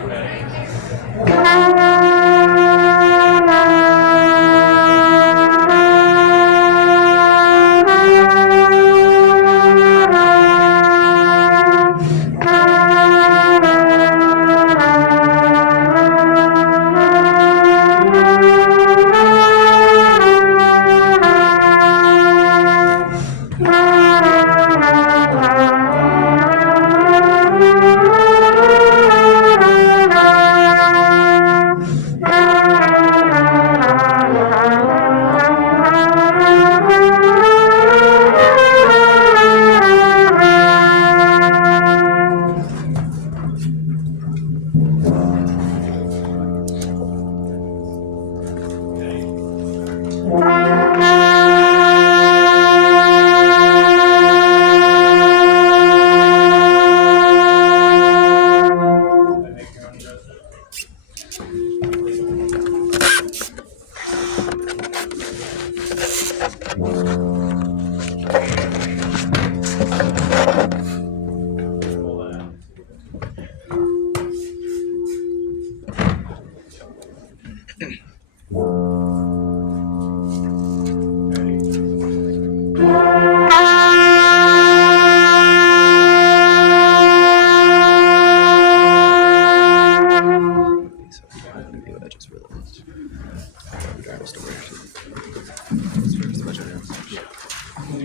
We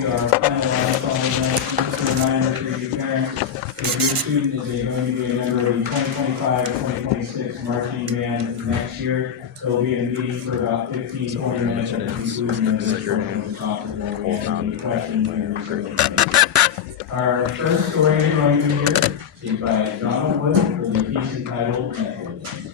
are finalized all events. Just a reminder for you parents, if your student is going to be a member of the 2025-2026 marching band next year, there will be a meeting for about 15-20 minutes at the conclusion of this portion of the conference where we answer any questions and research. Our first story is going to be here is by Donald Wood for the piece entitled Methodism.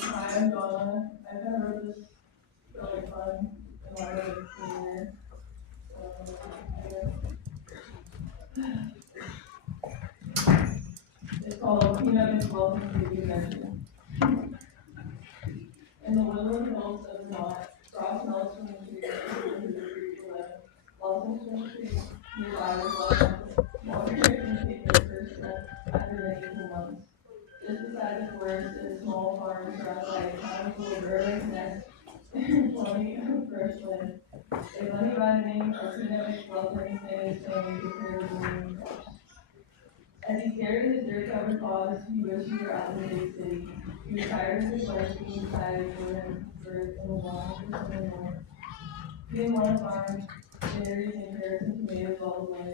Hi, I'm Donna. I kind of wrote this really fun in my senior. It's called Peanut and Welcome to the Adventure. In the woodland hills of Vermont, frost melts from the trees into the creek below. Blossoms from the trees nearby reflect water and take their first step after many cool months. Just beside the forest is a small farm surrounded by a town full of birds, nests, and plenty of fresh land. A bunny by the name of Peanut McWelton and his family prepare the morning crops. As he carried his dirt-covered paws, he wished he were out in the big city. He was tired of his life being decided for him birth and was longing for something more. He didn't want to farm berries and carrots and tomatoes all the way.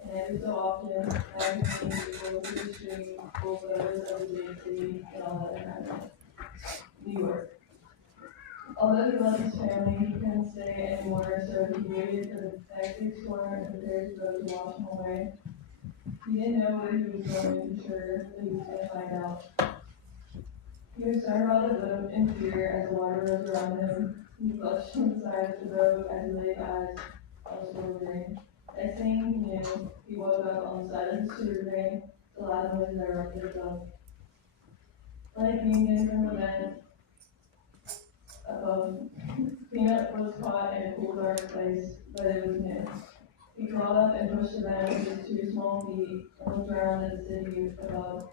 And every so often, magazines would go to the street, full photos of the big city and all that happened. New York. Although he loved his family, he couldn't stay anymore, so he waited for the next big storm and prepared to go to wash him away. He didn't know where he was going to be sure, but he was going to find out. He was turned about the boat in fear as the water rose around him. He clutched from the side of the boat as he laid eyes on the storm drain. Next thing he knew, he woke up on the side of the sewer drain, the loud noise that erupted above. Like being in from the vent above, Peanut was caught in a cool, dark place, but it was new. He crawled up and pushed the vent with his 2 small feet and looked around at the city above.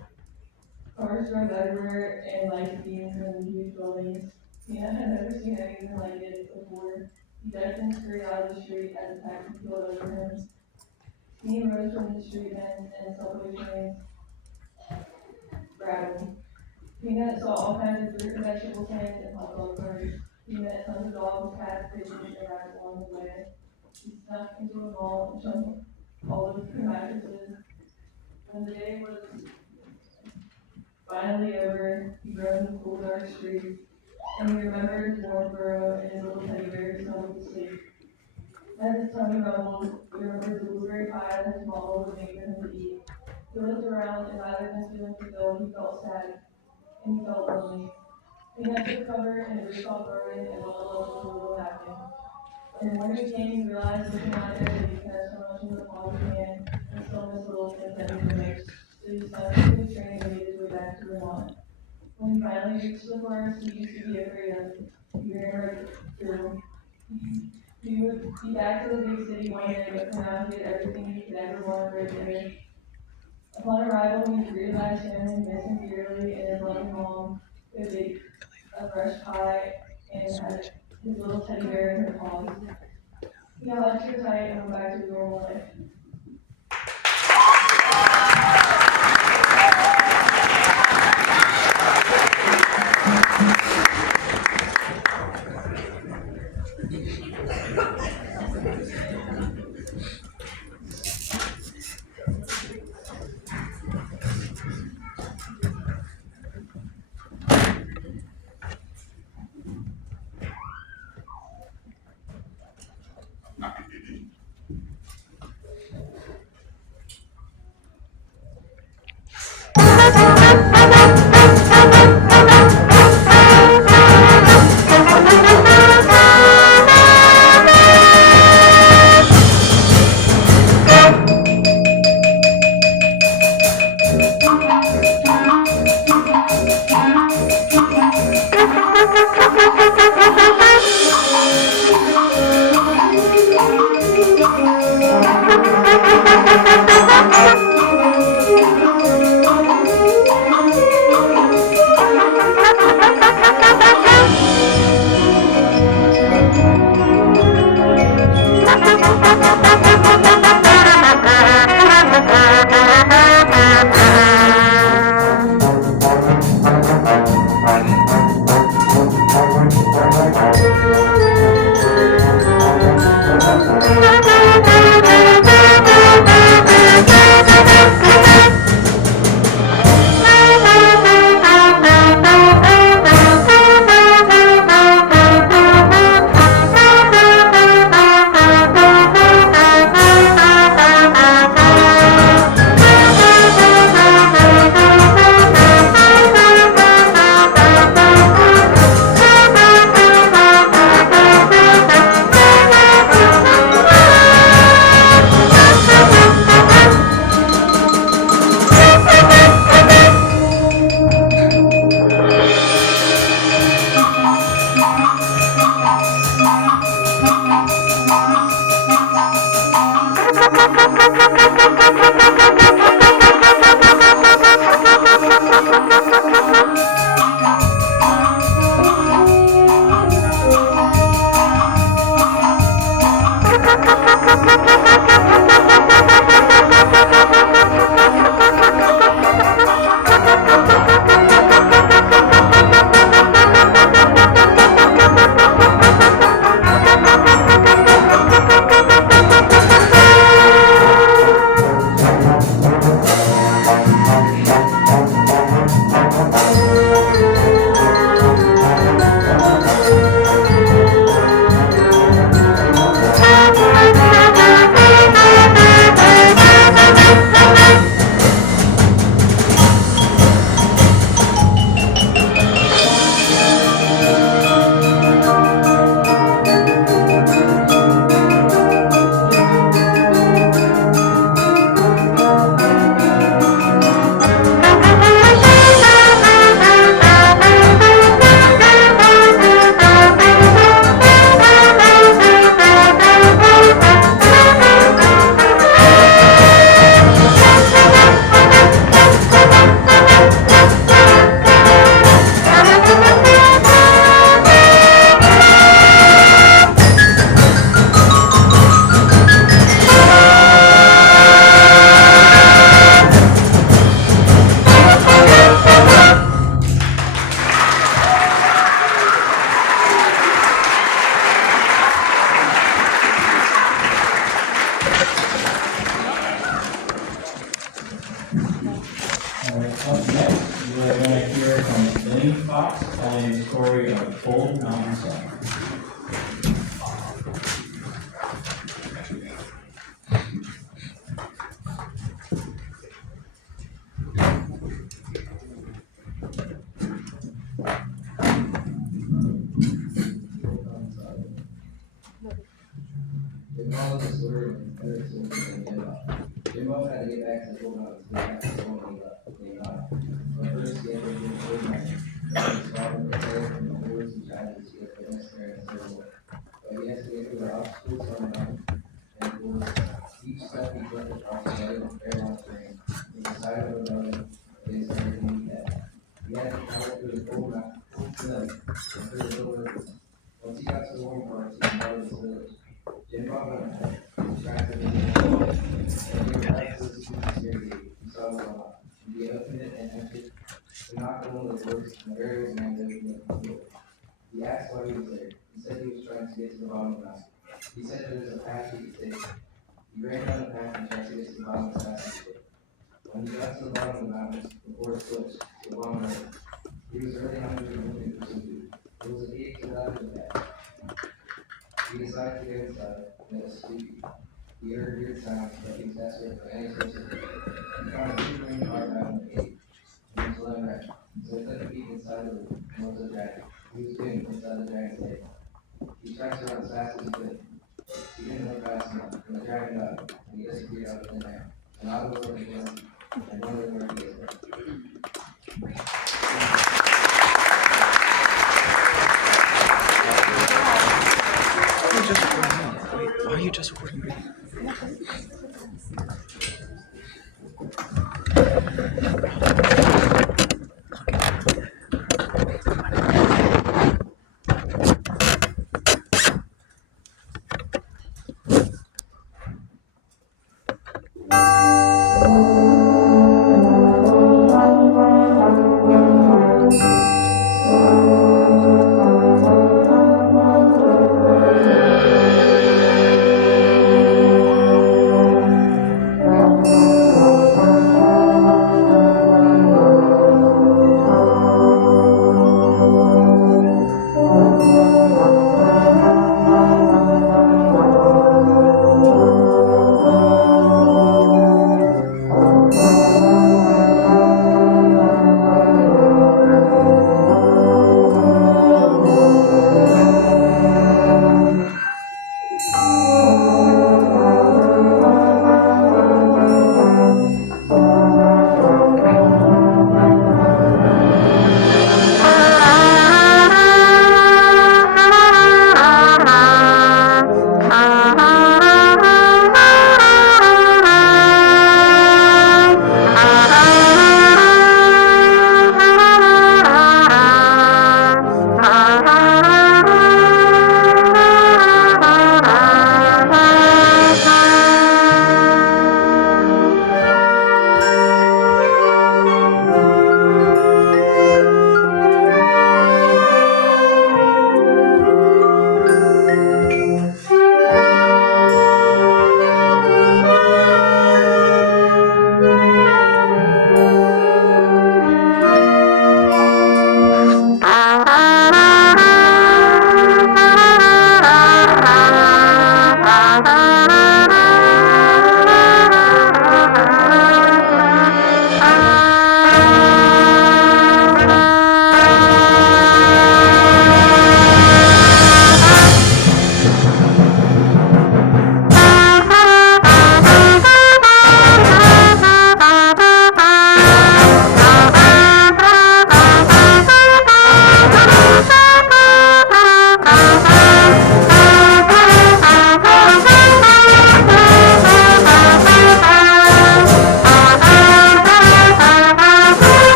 Cars drove everywhere and lights beamed from the huge buildings. Peanut had never seen anything like it before. He ducked and scurried out of the street as a taxi pulled over him. Steam rose from the street vents and subway trains rattled. Peanut saw all kinds of fruit and vegetable stands and hot dog carts. He met tons of dogs, cats, pigeons, and rats along the way. He snuck into a mall and jumped all over the mattresses. When the day was finally over, he rode the cool, dark streets, and he remembered his warm burrow and his little teddy bear snuggled to sleep. As his tummy rumbled, he remembered the blueberry pie that his mama would make for him to eat. around, and rather than feeling fulfilled, he felt sad, and he felt lonely. He had took cover in a rooftop garden and fell in love with a little napkin. When the morning came, he realized looking out there that he cared so much in the palm of his hand, and still missed little things that he could make. So he slept into the train and made his way back to Vermont. When he finally reached the forest he used to be afraid of, he remembered through. He would be back to the big city one day, but for now he had everything he could ever want for his dinner. Upon arrival, he greeted by his family, missed him dearly, and his loving mom could bake a fresh pie and had his little teddy bear in her paws. He held her tight and went back to his normal life. Up next, we are going to hear from Lynn Fox telling the story of Gold Mountain Song. asked to go out, they have to go on the line. But first, he had to get a good man. He started the prayer from the words and challenges he had been necessary in the Lord. But he has to get through the obstacles on the mountain, and it was each step he took across the rugged and perilous terrain. He decided to rebellion against everything he had. He had to travel through the cold mountain, snow, and through the little rivers. Once he got to the warm parts, he invited his village. Jim Bob went ahead, distracted with the and he arrived to the student's gate. He saw what was on. He opened it and entered. He knocked on one of the doors, and a very old man lived in the door. He asked why he was there. He said he was trying to get to the bottom of the mountain. He said there was a path he could take. He ran down the path and tried to get to the bottom as fast as he could. When he got to the bottom of the mountain, the forest switched to a long road. He was really hungry and looking for some food. There was a gate to the left of the path. He decided to go inside, and it was sleepy. He heard weird sounds, but he was desperate for any source of food. He found a two-ring car out in the gate, and he was laying right. So he took a peek inside the room, and was a dragon. He was doomed inside the dragon's cave. He tried to run as fast as he could. He didn't run fast enough, and the dragon died, and he disappeared out of thin air. And out of the world again, and wondering where he is now. Why are you just recording me?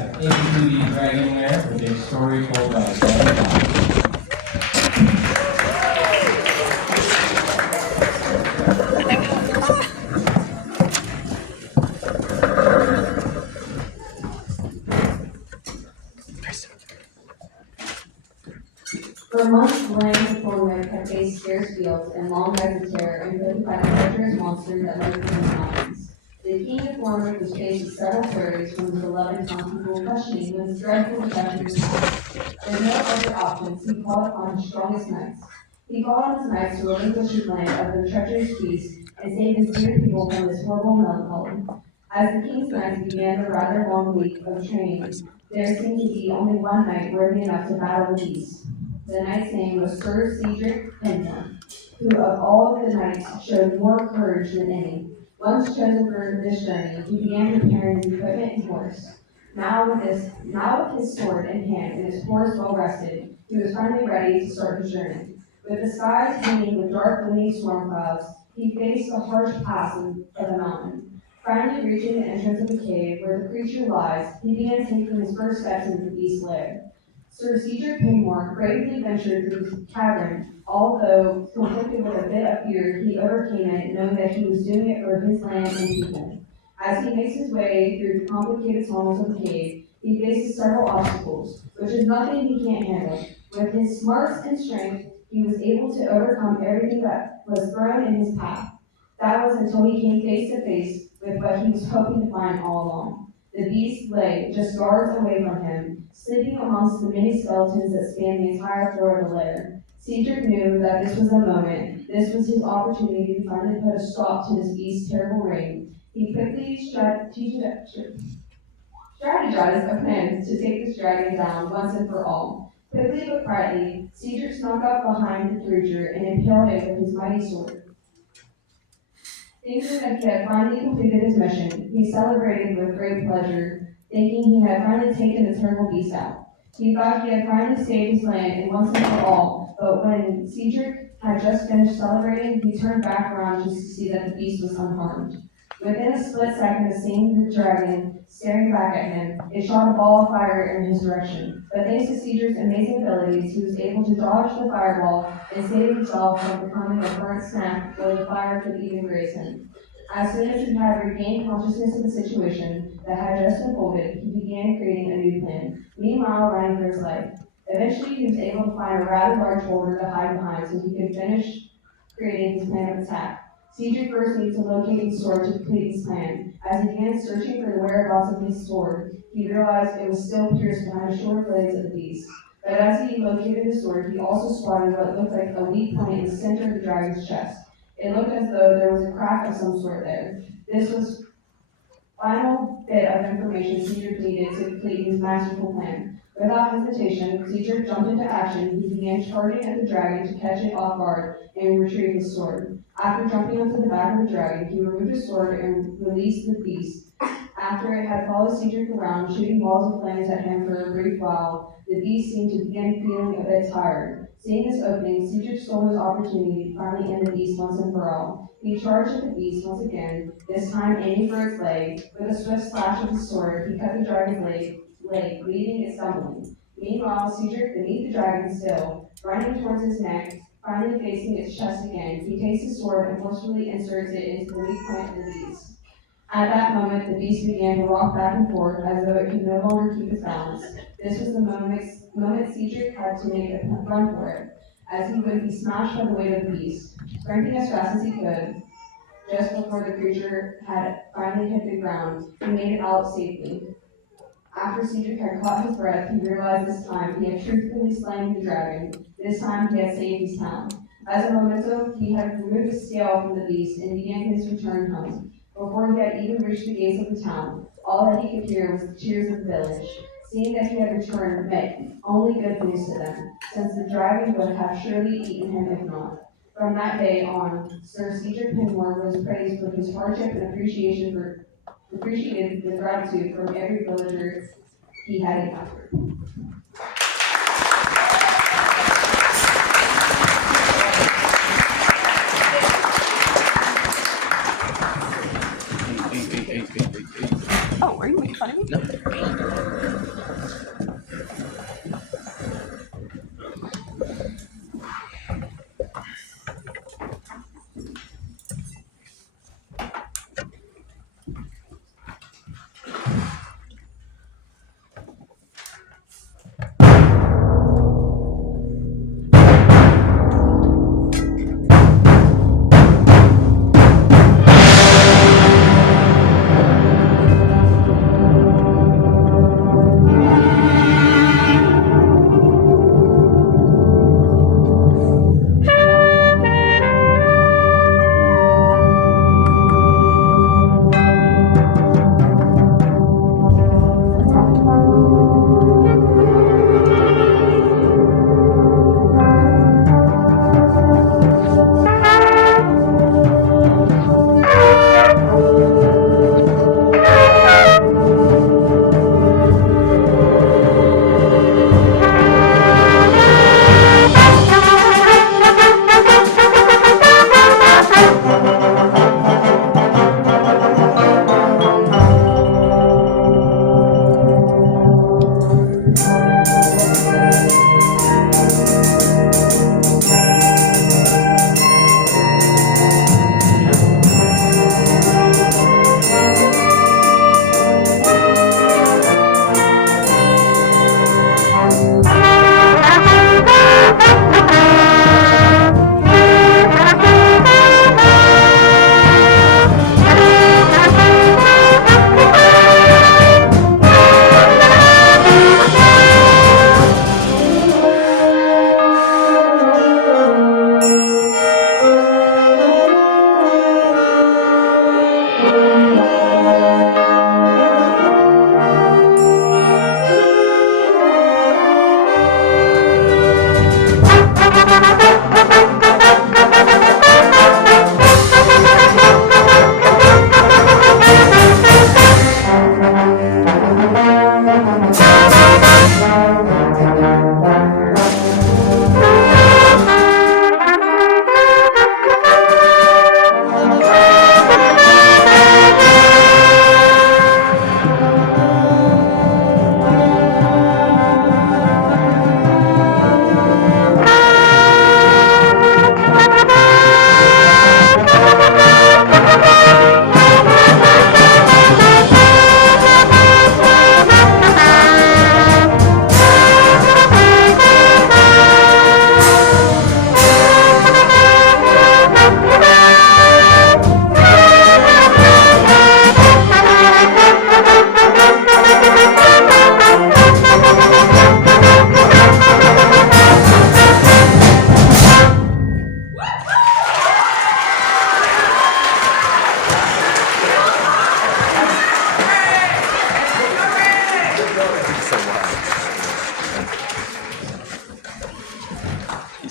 have ABCD Dragon there with a story told by Seven. For months, the land of Cornwall had faced scarce fields and long nights of terror inflicted by the treacherous monster that lurked in the mountains. The king of Cornwall was faced with several queries from his beloved townspeople questioning when this dreadful deception was happened. With no other options, he called upon his strongest knights. He called on his knights to relinquish his land of the treacherous peace and save his dear people from this horrible melancholy. As the king's knights began the rather long week of training, there seemed to be only one knight worthy enough to battle the beast. The knight's name was Sir Cedric Penmore, who of all of the knights showed more courage than any. Once chosen for this journey, he began preparing his equipment and horse. Now with his sword in hand and his horse well rested, he was finally ready to start his journey. With the skies hanging with dark, windy storm clouds, he faced the harsh pass of the mountain. Finally reaching the entrance of the cave where the creature lies, he began taking his first steps into the beast's lair. Sir Cedric Penmore bravely ventured through the cavern, although conflicted with a bit of fear, he overcame it, knowing that he was doing it for his land and people. As he makes his way through the complicated tunnels of the cave, he faces several obstacles, which is nothing he can't handle. With his smarts and strength, he was able to overcome everything that was thrown in his path. That was until he came face to face with what he was hoping to find all along. The beast lay just yards away from him, sleeping amongst the many skeletons that spanned the entire floor of the lair. Cedric knew that this was the moment. This was his opportunity to finally put a stop to this beast's terrible reign. He quickly strategized a plan to take this dragon down once and for all. Quickly but quietly, Cedric snuck up behind the creature and impaled it with his mighty sword. Thinking that he had finally completed his mission, he celebrated with great pleasure, thinking he had finally taken the terrible beast out. He thought he had finally saved his land and once and for all, but when Cedric had just finished celebrating, he turned back around just to see that the beast was unharmed. Within a split second of seeing the dragon staring back at him, it shot a ball of fire in his direction. But thanks to Cedric's amazing abilities, he was able to dodge the fireball and save himself from becoming a burnt snack where the fire could even graze him. As soon as he had regained consciousness of the situation that had just unfolded, he began creating a new plan, meanwhile running for his life. Eventually, he was able to find a rather large boulder to hide behind so he could finish creating his plan of attack. Cedric first needed to locate his sword to complete his plan. As he began searching for the whereabouts of his sword, he realized it was still pierced behind the short blades of the beast. But as he located his sword, he also spotted what looked like a weak point in the center of the dragon's chest. It looked as though there was a crack of some sort there. This was final bit of information Cedric needed to complete his masterful plan. Without hesitation, Cedric jumped into action. He began charging at the dragon to catch it off guard and retrieve his sword. After jumping onto the back of the dragon, he removed his sword and released the beast. After it had followed Cedric around, shooting balls of flames at him for a brief while, the beast seemed to begin feeling a bit tired. Seeing this opening, Cedric stole his opportunity to finally end the beast once and for all. He charged at the beast once again, this time aiming for its leg. With a swift slash of his sword, he cut the dragon's leg, leaving it stumbling. Meanwhile, Cedric, beneath the dragon still, running towards his neck, finally facing its chest again, he takes his sword and forcefully inserts it into the weak point of the beast. At that moment, the beast began to rock back and forth as though it could no longer keep its balance. This was the moment Cedric had to make a run for it, as he would be smashed by the weight of the beast. Sprinting as fast as he could, just before the creature had finally hit the ground, he made it out safely. After Cedric had caught his breath, he realized this time he had truthfully slain the dragon. This time he had saved his town. As a memento, he had removed the scale from the beast and began his return home. Before he had even reached the gates of the town, all that he could hear was the cheers of the village. Seeing that he had returned meant only good news to them, since the dragon would have surely eaten him if not. From that day on, Sir Cedric Penmore was praised for his hardship and appreciated the gratitude from every villager he had encountered. Hey. Oh, are you making fun of me? No.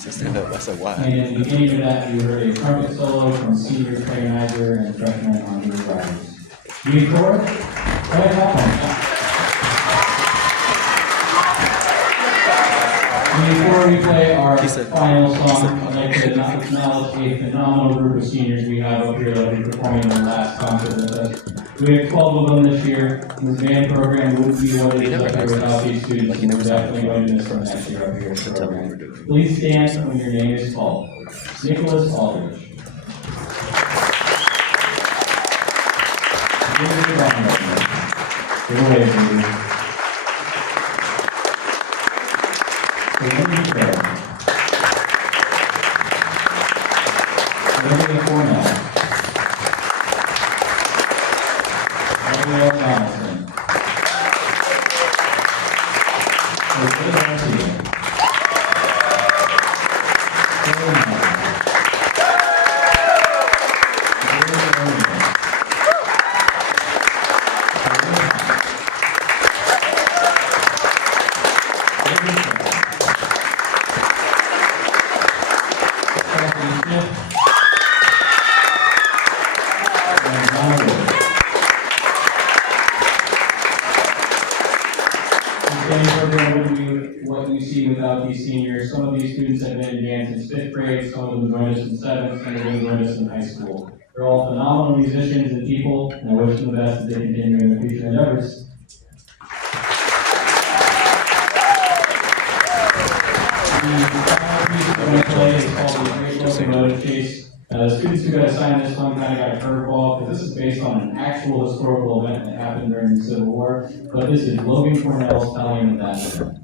I said, why? And in the beginning of that, you heard a trumpet solo from senior Trey Nizer and freshman Andre Rogers. You for it? Go ahead, happen. Before we play our final song, I'd like to acknowledge a phenomenal group of seniors we have up here that will be performing their last concert with us. We have 12 of them this year. This band program wouldn't be what it is up here without these students. We're definitely going to miss them next year up here at the program. Please stand when your name is called. Nicholas Aldrich. Give away, baby. Olivia Cornell. Gabrielle Donaldson. Jose Garcia. Taylor Knight. Julia Romeo. Stephanie Smith. And Donna Wood. This band program wouldn't be what you see without these seniors. Some of these students have been in band since 5th grade, some of them joined us in 7th, some of them joined us in high school. They're all phenomenal musicians and people, and I wish them the best as they continue in their future endeavors. The final piece that I'm going to play is called the Great Locomotive Chase. The students who got assigned this one kind of got a curveball because this is based on an actual historical event that happened during the Civil War, but this is Logan Cornell's telling of that event.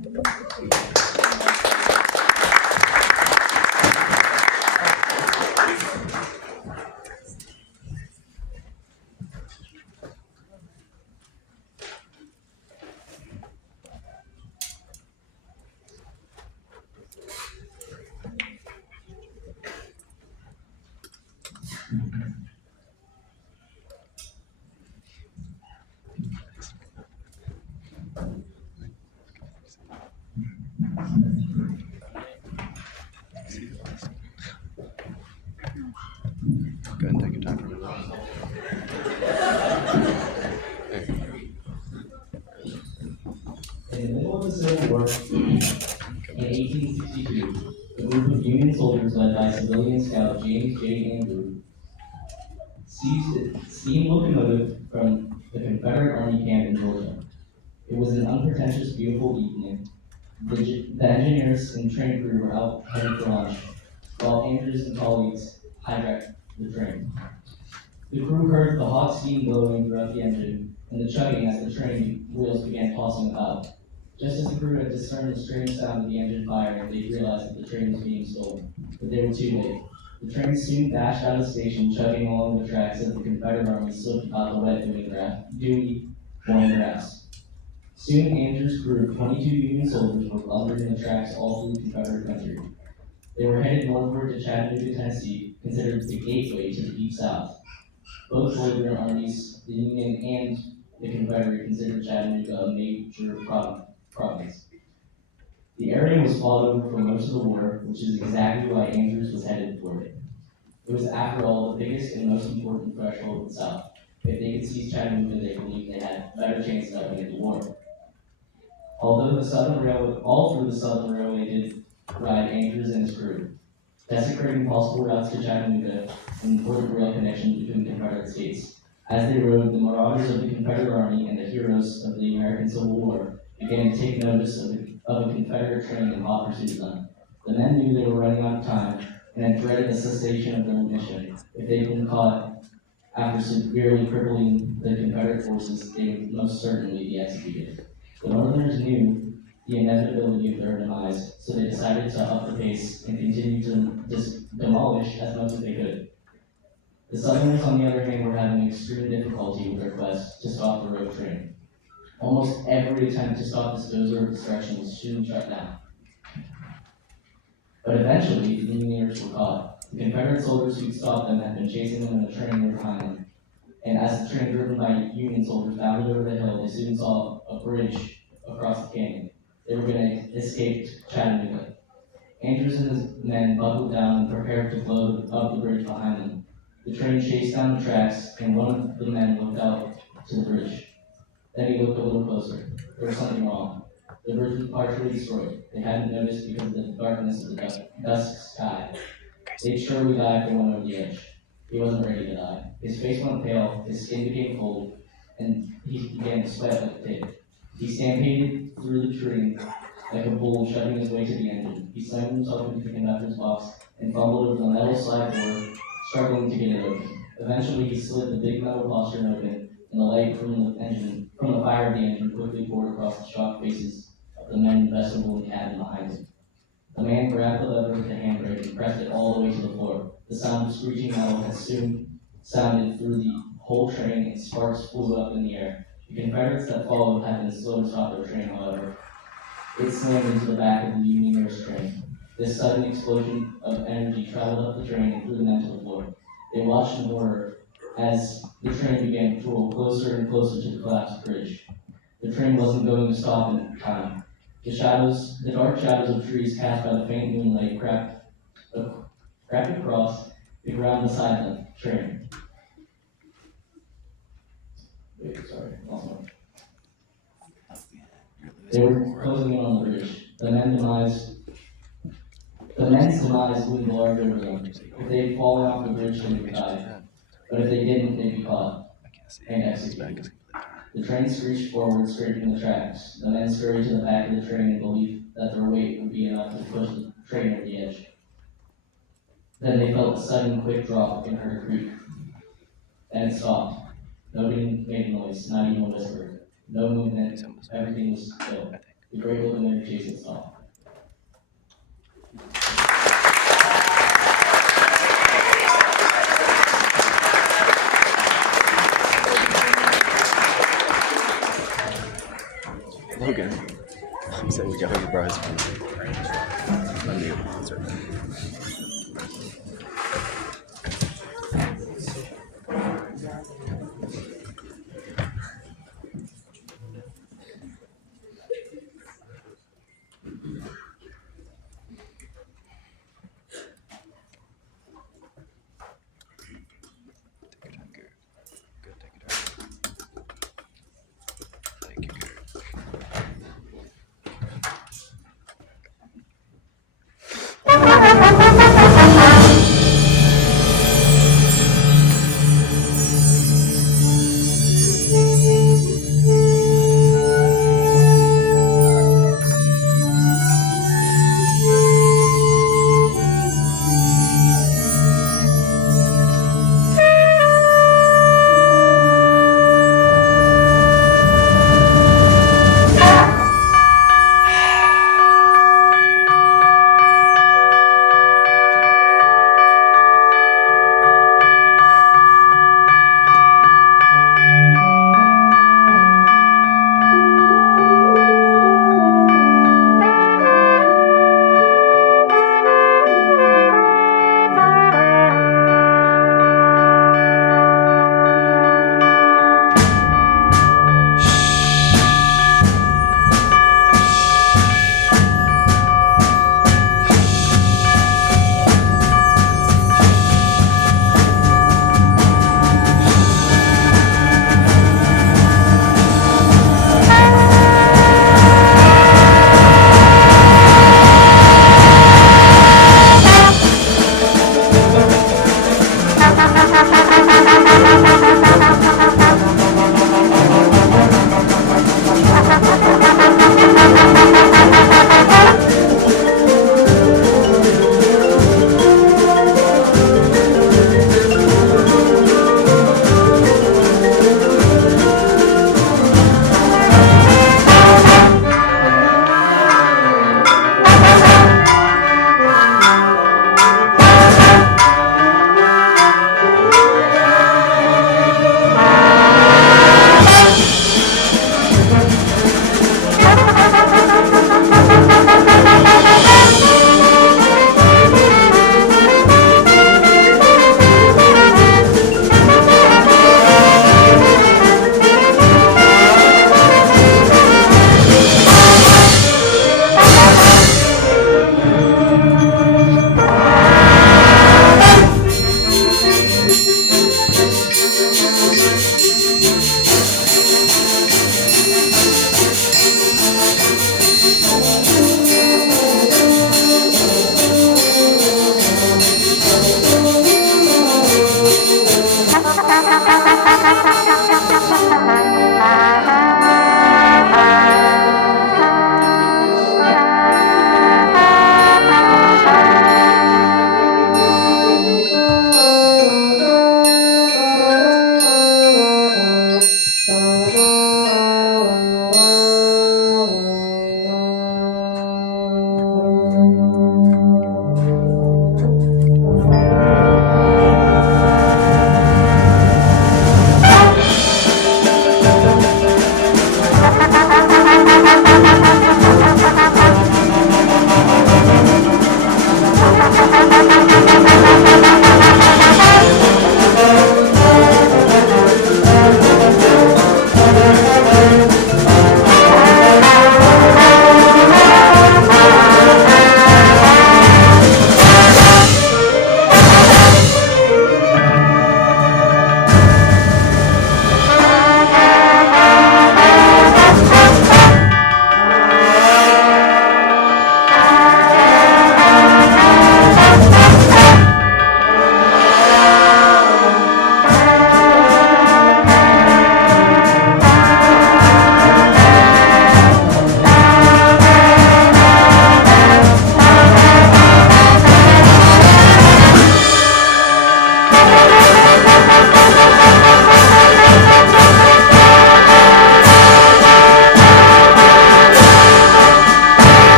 Go ahead and take your time for a minute. In the middle of the Civil War, in 1862, a group of Union soldiers led by civilian scout James J. Andrew seized a steam locomotive from the Confederate Army camp in Georgia. It was an unpretentious, beautiful evening. The engineers and train crew were out headed for lunch, while Andrews and colleagues hijacked the train. The crew heard the hot steam blowing throughout the engine and the chugging as the train wheels began tossing about. Just as the crew had discerned the strange sound of the engine firing, they realized that the train was being stolen, but they were too late. The train soon dashed out of the station, chugging along the tracks as the Confederate Army slipped out the wet dewy morning grass. Soon Andrews' crew of 22 Union soldiers were lumbering the tracks all through Confederate country. They were headed northward to Chattanooga, Tennessee, considered the gateway to the Deep South. Both loyal armies, the Union and the Confederate, considered Chattanooga a major province. The area was fought over for most of the war, which is exactly why Andrews was headed for it. It was, after all, the biggest and most important threshold of the South. If they could seize Chattanooga, they believed they had better chances of winning the war. All through the Southern Railway did ride Andrews and his crew, desecrating possible routes to Chattanooga, an important rail connection between Confederate states. As they rode, the marauders of the Confederate Army and the heroes of the American Civil War began to take notice of a Confederate train in hot pursuit of them. The men knew they were running out of time and had dreaded the cessation of their mission. If they had been caught after severely crippling the Confederate forces, they would most certainly be executed. The Northerners knew the inevitability of their demise, so they decided to up the pace and continue to demolish as much as they could. The Southerners, on the other hand, were having extreme difficulty with their quest to stop the road train. Almost every attempt to stop this dozer of destruction was soon shut down. But eventually, the Unioners were caught. The Confederate soldiers who'd stopped them had been chasing them in a train right behind them. And as the train driven by Union soldiers bounded over the hill, they soon saw a bridge across the canyon. They were going to escape Chattanooga. Andrews and his men buckled down and prepared to blow up the bridge behind them. The train chased down the tracks, and one of the men looked out to the bridge. Then he looked a little closer. There was something wrong. The bridge was partially destroyed. They hadn't noticed because of the darkness of the dusk sky. They'd surely die if they went over the edge. He wasn't ready to die. His face went pale, his skin became cold, and he began to sweat like a pig. He stampeded through the train like a bull shoving his way to the engine. He slammed himself into the conductor's box and fumbled over the metal slide door, struggling to get it open. Eventually, he slid the big metal postern open, and the light from the fire of the engine quickly poured across the shocked faces of the men in the vestibule and cabin behind him. The man grabbed the lever with the handbrake and pressed it all the way to the floor. The sound of screeching metal had soon sounded through the whole train, and sparks flew up in the air. The Confederates that followed had been slow to stop their train, however. It slammed into the back of the Unioners train. This sudden explosion of energy traveled up the train and threw the men to the floor. They watched in horror as the train began to roll closer and closer to the collapsed bridge. The train wasn't going to stop in time. The dark shadows of trees cast by the faint moonlight crept across the ground beside the train. They were closing in on the bridge. The men's demise loomed large over them. If they had fallen off the bridge, they would die. But if they didn't, they'd be caught and executed. The train screeched forward, scraping the tracks. The men scurried to the back of the train in belief that their weight would be enough to push the train over the edge. Then they felt a sudden, quick drop and heard a creak. Then it stopped. Nobody made a noise, not even a whisper. No movement, everything was still. The great locomotive chased it stopped. Logan. So we got to borrow his phone. I knew. That's right. Take your time, Garrett. Good, take your time. Thank you, Garrett.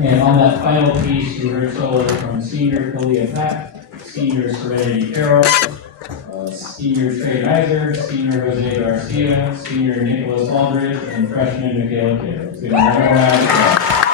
And on that final piece, you heard solos from senior Kalia Pack, senior Serenity Carroll, senior Trey Heiser, senior Jose Garcia, senior Nicholas Aldridge, and freshman Michaela Carroll. Let's give them one more round of applause.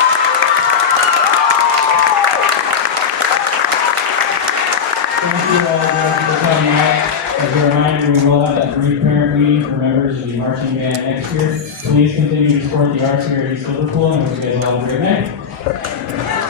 Thank you all again for coming out. As a reminder, we will have that brief parent meeting for members of the marching band next year. Please continue to support the arts here at East Liverpool, and I hope you guys all have a great night.